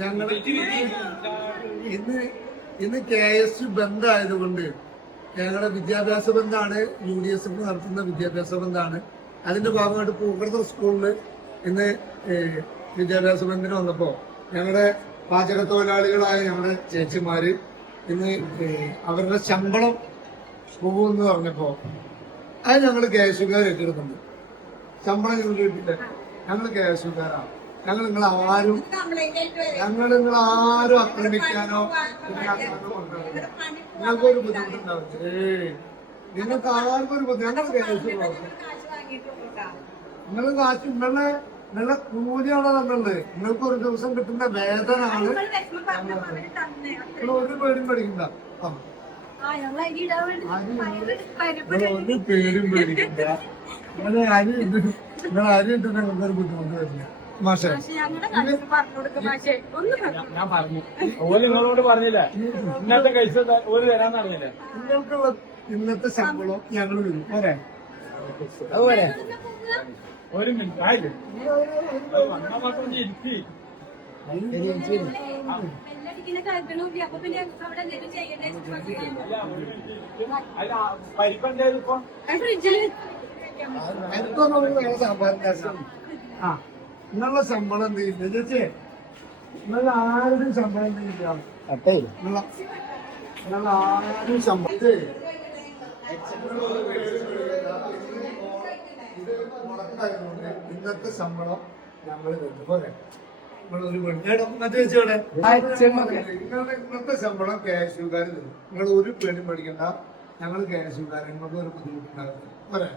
ഞങ്ങള് ഇന്ന് KS ബന്ദ് ആയതുകൊണ്ട് ഞങ്ങളുടെ വിദ്യാഭ്യാസ ബന്ധാണ് UDSF നടത്തുന്ന വിദ്യാഭ്യാസ ബന്ധാണ്. അതിന്റെ ഭാഗമായിട്ട് പൂക്കടത്തൂർ സ്കൂളിൽ ഇന്ന് വിദ്യാഭ്യാസ ബന്ധിന് വന്നപ്പോ ഞങ്ങളുടെ പാചക തൊഴിലാളികളായ ഞങ്ങളുടെ ചേച്ചിമാര് ഇന്ന് അവരുടെ ശമ്പളം പോകുമെന്ന് പറഞ്ഞപ്പോ അത് ഞങ്ങൾ KSUകാർ ഏറ്റെടുക്കുന്നുണ്ട്. ശമ്പളം ഞങ്ങൾ കിട്ടില്ല, ഞങ്ങൾ KSUകാരാണ്. ഞങ്ങൾ നിങ്ങളാരും ആക്രമിക്കാനോ നിങ്ങൾക്കൊരു ബുദ്ധിമുട്ടുണ്ടാവില്ല. നിങ്ങൾക്ക് ആർക്കും ഒരു ബുദ്ധിമുട്ട് ഞങ്ങൾ നിങ്ങൾ കാശ് നിങ്ങളുടെ കൂലിയാണ് തന്നുള്ളത്. നിങ്ങൾക്ക് ഒരു ദിവസം കിട്ടുന്ന വേതനാണ്. നിങ്ങൾ ഒരു പേരും പേടിക്കണ്ട, ഒരു പേരും പേടിക്കണ്ട. നിങ്ങൾ അരി ഇട്ട് നിങ്ങൾക്കൊരു ബുദ്ധിമുട്ട് വരില്ല. ഞാൻ പറഞ്ഞു ഓല് നിങ്ങളോട് പറഞ്ഞില്ലേ ഇന്നത്തെ കഴിച്ച ഓല് തരാന്ന് പറഞ്ഞില്ലേ. നിങ്ങൾക്കുള്ള ഇന്നത്തെ ശമ്പളം ഞങ്ങൾ വരും. പോരെ? അതുപോലെ ഒരു മിനിറ്റ് ആയില്ലേ വന്നാൽ മാത്രം ഇരുത്തി പരിപ്പുണ്ടായത് ഇപ്പൊ നിങ്ങളുടെ ശമ്പളം എന്ത് ചെയ്യില്ല ചേച്ചി? നിങ്ങൾ ആരുടെയും ശമ്പളം എന്ത് ചെയ്യില്ല? നിങ്ങൾ ആരും ശമ്പളത്തെ ഇന്നത്തെ ശമ്പളം ഞങ്ങൾ തരും. പോരെ? നിങ്ങളൊരു ചേച്ചിയോടെ ഇന്നത്തെ ശമ്പളം KSUകാർ തരും. നിങ്ങൾ ഒരു പേരും പഠിക്കണ്ട, ഞങ്ങൾ KSUകാരെ നിങ്ങൾക്ക് ഒരു ബുദ്ധിമുട്ടുണ്ടാകും. പോരെ?